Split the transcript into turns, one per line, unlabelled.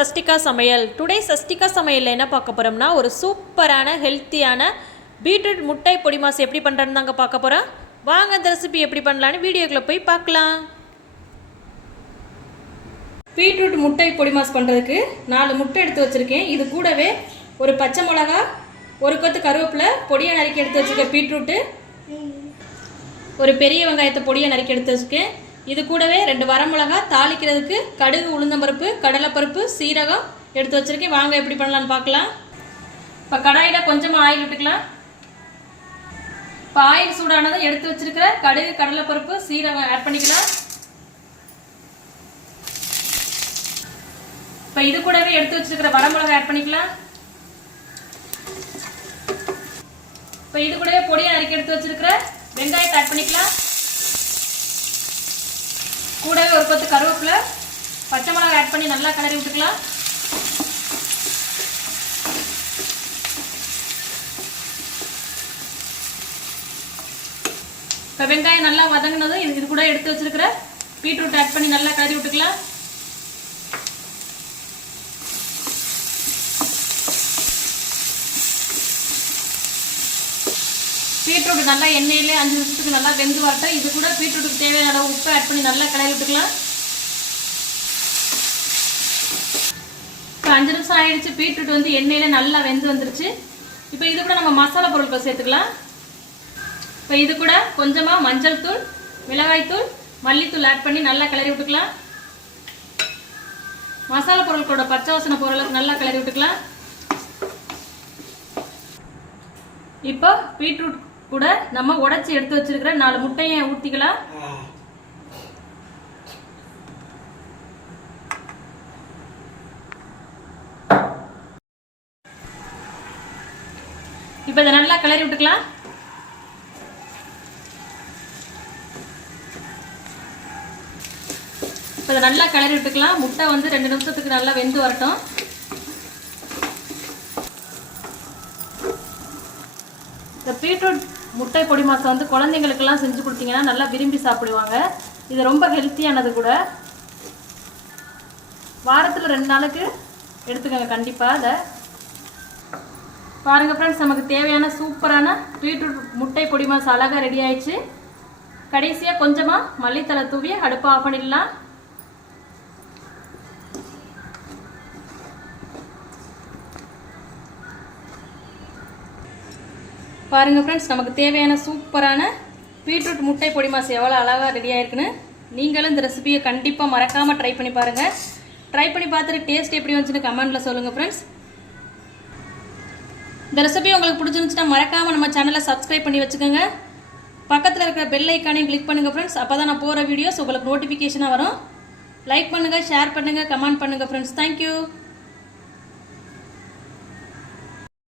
சஷ்டிகா சமையல். டுடே சஷ்டிகா சமையலில் என்ன பார்க்க போகிறோம்னா ஒரு சூப்பரான ஹெல்த்தியான பீட்ரூட் முட்டை பொடி மாசு எப்படி பண்ணுறேன்னு தாங்க பார்க்க போகிறோம் வாங்க அந்த ரெசிபி எப்படி பண்ணலான்னு வீடியோக்குள்ளே போய் பார்க்கலாம். பீட்ரூட் முட்டை பொடி மாசு பண்ணுறதுக்கு நாலு முட்டை எடுத்து வச்சுருக்கேன். இது கூடவே ஒரு பச்சை மிளகா ஒரு கொத்து கருவேப்பிலை பொடியை நறுக்கி எடுத்து வச்சுருக்கேன் பீட்ரூட்டு ஒரு பெரிய வெங்காயத்தை பொடியை நறுக்கி எடுத்து வச்சுருக்கேன். இது கூடவே ரெண்டு வரமிளகா தாளிக்கிறதுக்கு கடுகு உளுந்தம்பருப்பு கடலைப்பருப்பு சீரகம் எடுத்து வச்சுருக்கேன். வாங்க எப்படி பண்ணலான்னு பார்க்கலாம். இப்போ கடாயில் கொஞ்சமாக ஆயில் விட்டுக்கலாம். இப்போ ஆயில் சூடானதை எடுத்து வச்சிருக்கிற கடுகு கடலைப்பருப்பு சீரகம் ஆட் பண்ணிக்கலாம். இப்போ இது கூடவே எடுத்து வச்சிருக்கிற வரமிளகா ஆட் பண்ணிக்கலாம். இப்போ இது கூடவே பொடியை நறுக்கி எடுத்து வச்சிருக்கிற வெங்காயத்தை ஆட் பண்ணிக்கலாம். கூடவே ஒரு பத்து கருவேப்பிலை பச்சை மிளகாய் ஆட் பண்ணி நல்லா கிளறி விட்டுக்கலாம். இப்போ வெங்காயம் நல்லா வதங்கினதும் இது கூட எடுத்து வச்சிருக்கிற பீட்ரூட் ஆட் பண்ணி நல்லா கிளறி விட்டுக்கலாம். பீட்ரூட் நல்லா எண்ணெயிலே அஞ்சு நிமிஷத்துக்கு நல்லா வெந்து வரட்டும். இது கூட பீட்ரூட்டுக்கு தேவையான அளவு உப்பு ஆட் பண்ணி நல்லா கிளறி விட்டுக்கலாம். இப்போ அஞ்சு நிமிஷம் ஆயிடுச்சு. பீட்ரூட் வந்து எண்ணெயில நல்லா வெந்து வந்துருச்சு. இப்போ இது கூட நம்ம மசாலா பொருட்கள் சேர்த்துக்கலாம். இப்போ இது கூட கொஞ்சமாக மஞ்சள் தூள் மிளகாய் தூள் மல்லித்தூள் ஆட் பண்ணி நல்லா கிளறி விட்டுக்கலாம். மசாலா பொருட்களோட பச்சை வாசனை பொருளுக்கு நல்லா கிளறி விட்டுக்கலாம். இப்போ பீட்ரூட் கூட நம்ம உடைச்சி எடுத்து வச்சிருக்கிற நாலு முட்டையை ஊத்திக்கலாம். இப்ப இதை நல்லா கிளறி விட்டுக்கலாம். இப்போ இதை நல்லா கிளறி விட்டுக்கலாம். முட்டை வந்து ரெண்டு நிமிஷத்துக்கு நல்லா வெந்து வரட்டும். இந்த பீட்ரூட் முட்டை பொடி மாசம் வந்து குழந்தைங்களுக்கெல்லாம் செஞ்சு கொடுத்தீங்கன்னா நல்லா விரும்பி சாப்பிடுவாங்க. இது ரொம்ப ஹெல்த்தியானது கூட. வாரத்தில் ரெண்டு நாளுக்கு எடுத்துக்கோங்க கண்டிப்பாக அதை. பாருங்கள் ஃப்ரெண்ட்ஸ் நமக்கு தேவையான சூப்பரான பீட்ரூட் முட்டை பொடி மாசம் அழகாக ரெடி ஆயிடுச்சு. கடைசியாக கொஞ்சமாக மல்லித்தலை தூவி அடுப்பை ஆஃப் பண்ணிடலாம். பாருங்கள் ஃப்ரெண்ட்ஸ் நமக்கு தேவையான சூப்பரான பீட்ரூட் முட்டை பொடி மாசு எவ்வளோ அழகாக ரெடி ஆயிருக்குன்னு நீங்களும் இந்த ரெசிபியை கண்டிப்பாக மறக்காமல் ட்ரை பண்ணி பாருங்கள் ட்ரை பண்ணி பார்த்துட்டு டேஸ்ட் எப்படி வந்துச்சுன்னு கமெண்ட்டில் சொல்லுங்கள் ஃப்ரெண்ட்ஸ் இந்த ரெசிபி உங்களுக்கு பிடிச்சிருந்துச்சுன்னா மறக்காமல் நம்ம சேனலை சப்ஸ்கிரைப் பண்ணி வச்சுக்கோங்க. பக்கத்தில் இருக்கிற பெல் ஐக்கானையும் கிளிக் பண்ணுங்கள் ஃப்ரெண்ட்ஸ் அப்போ தான் நான் போகிற வீடியோஸ் உங்களுக்கு நோட்டிஃபிகேஷனாக வரும். லைக் பண்ணுங்கள் ஷேர் பண்ணுங்கள் கமெண்ட் பண்ணுங்கள் ஃப்ரெண்ட்ஸ் தேங்க்யூ